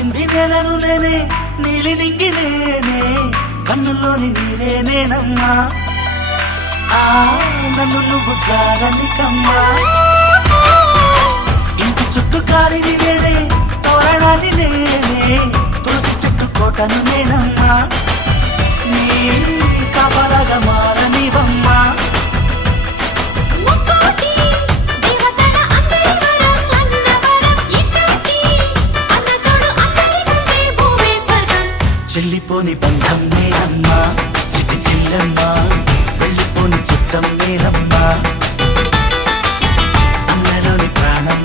తాకింది నేలను నేనే నీలి నింగి నేనే కన్నుల్లోని నీరే నేనమ్మా నన్ను నువ్వు జారని కమ్మా ఇంటి చుట్టూ కాలిని నేనే తోరణాన్ని నేనే తులసి చెట్టు కోటను నేనమ్మా నీ కాపలాగా మారనివమ్మా చెల్లిపోని బంధం నేనమ్మా చిట్టి చెల్లెమ్మా వెళ్ళిపోని చుట్టం నేనమ్మా అన్నలోని ప్రాణం